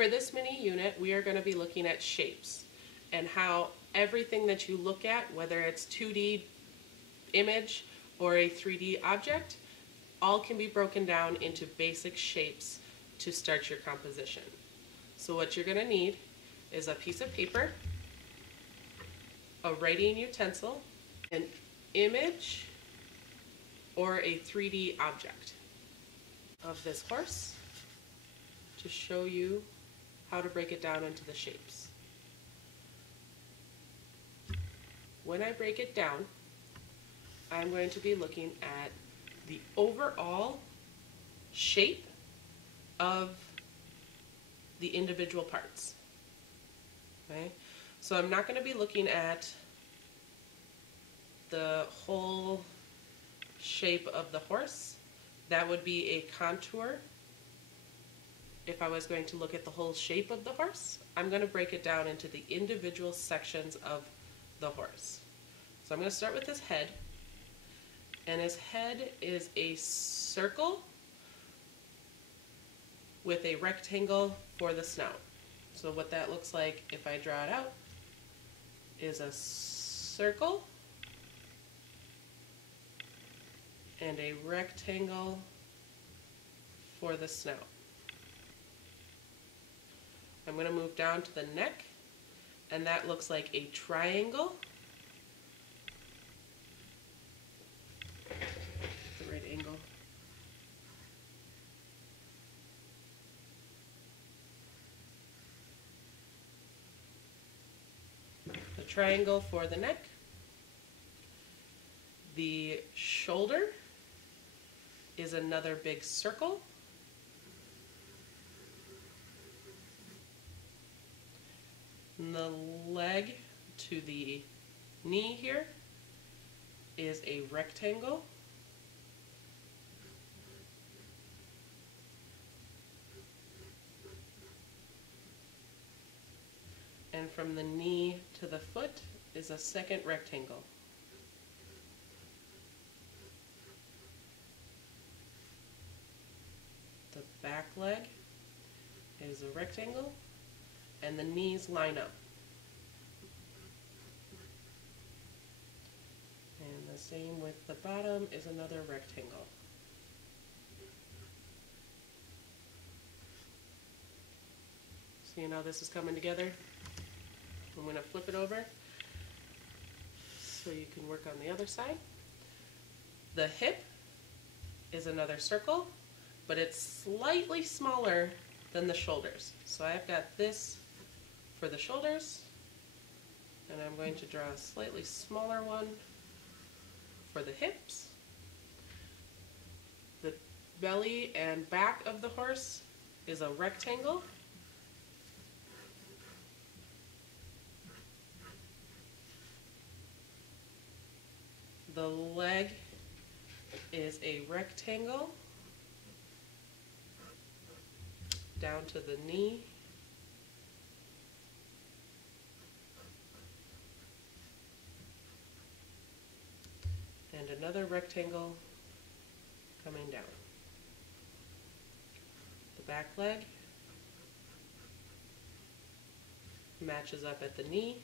For this mini unit, we are going to be looking at shapes and how everything that you look at, whether it's 2D image or a 3D object, all can be broken down into basic shapes to start your composition. So what you're going to need is a piece of paper, a writing utensil, an image, or a 3D object of this horse to show you how to break it down into the shapes. When I break it down, I'm going to be looking at the overall shape of the individual parts. Okay? So I'm not going to be looking at the whole shape of the horse. That would be a contour. If I was going to look at the whole shape of the horse, I'm going to break it down into the individual sections of the horse. So I'm going to start with his head. And his head is a circle with a rectangle for the snout. So what that looks like, if I draw it out, is a circle and a rectangle for the snout. I'm going to move down to the neck, and that looks like a triangle. The right angle. The triangle for the neck. The shoulder is another big circle. And the leg to the knee here is a rectangle. And from the knee to the foot is a second rectangle. The back leg is a rectangle, and the knees line up. And the same with the bottom is another rectangle. See how this is coming together? I'm going to flip it over so you can work on the other side. The hip is another circle, but it's slightly smaller than the shoulders. So I've got this for the shoulders, and I'm going to draw a slightly smaller one for the hips. The belly and back of the horse is a rectangle. The leg is a rectangle down to the knee. And another rectangle coming down. The back leg matches up at the knee.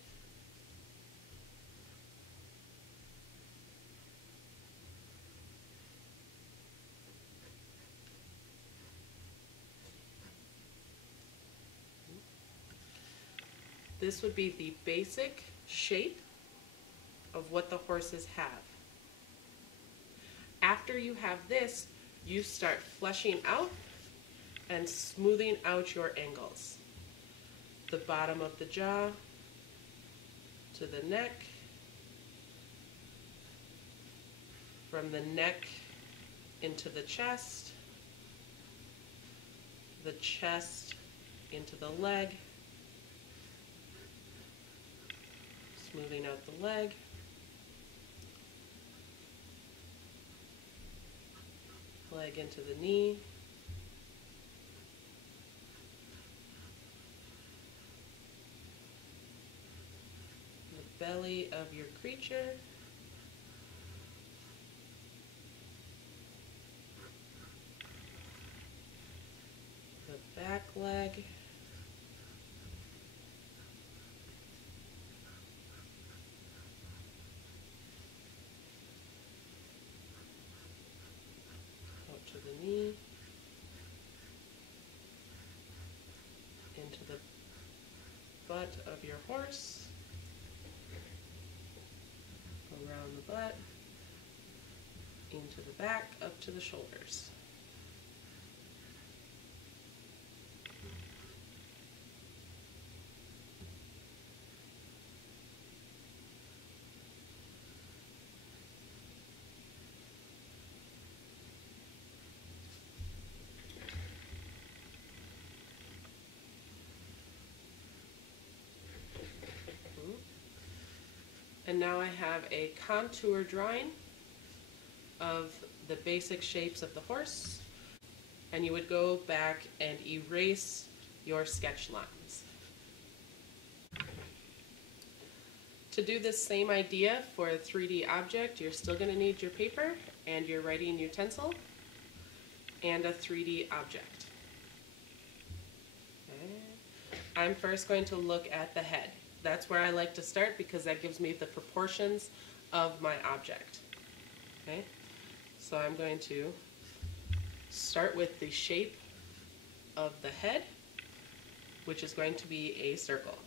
This would be the basic shape of what the horses have. After you have this, you start fleshing out and smoothing out your angles. The bottom of the jaw to the neck, from the neck into the chest into the leg, smoothing out the leg, leg into the knee, the belly of your creature, the back leg, into the butt of your horse, around the butt, into the back, up to the shoulders. And now I have a contour drawing of the basic shapes of the horse, and you would go back and erase your sketch lines. To do this same idea for a 3D object, you're still going to need your paper and your writing utensil and a 3D object. Okay. I'm first going to look at the head. That's where I like to start because that gives me the proportions of my object. Okay? So I'm going to start with the shape of the head, which is going to be a circle.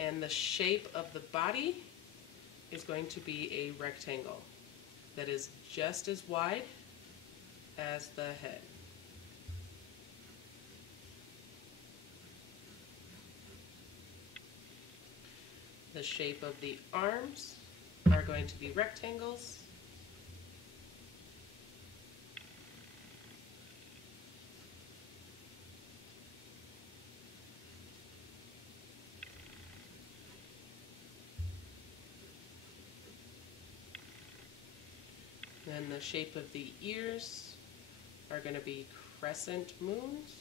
And the shape of the body is going to be a rectangle that is just as wide as the head. The shape of the arms are going to be rectangles. Then the shape of the ears are going to be crescent moons.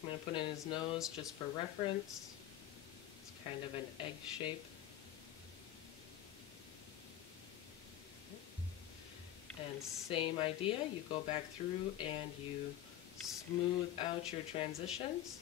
I'm going to put in his nose just for reference. It's kind of an egg shape. And same idea, you go back through and you smooth out your transitions.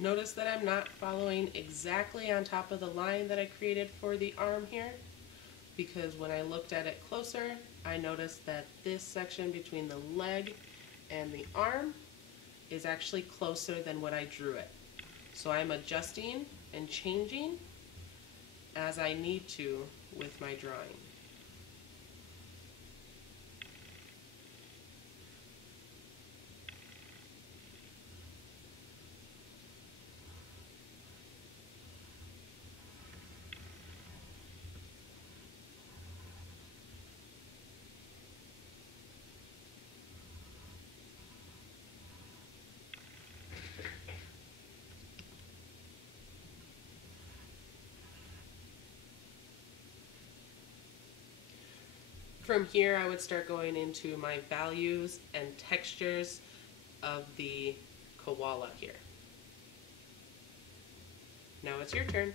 Notice that I'm not following exactly on top of the line that I created for the arm here, because when I looked at it closer, I noticed that this section between the leg and the arm is actually closer than what I drew it. So I'm adjusting and changing as I need to with my drawing. From here, I would start going into my values and textures of the koala here. Now it's your turn.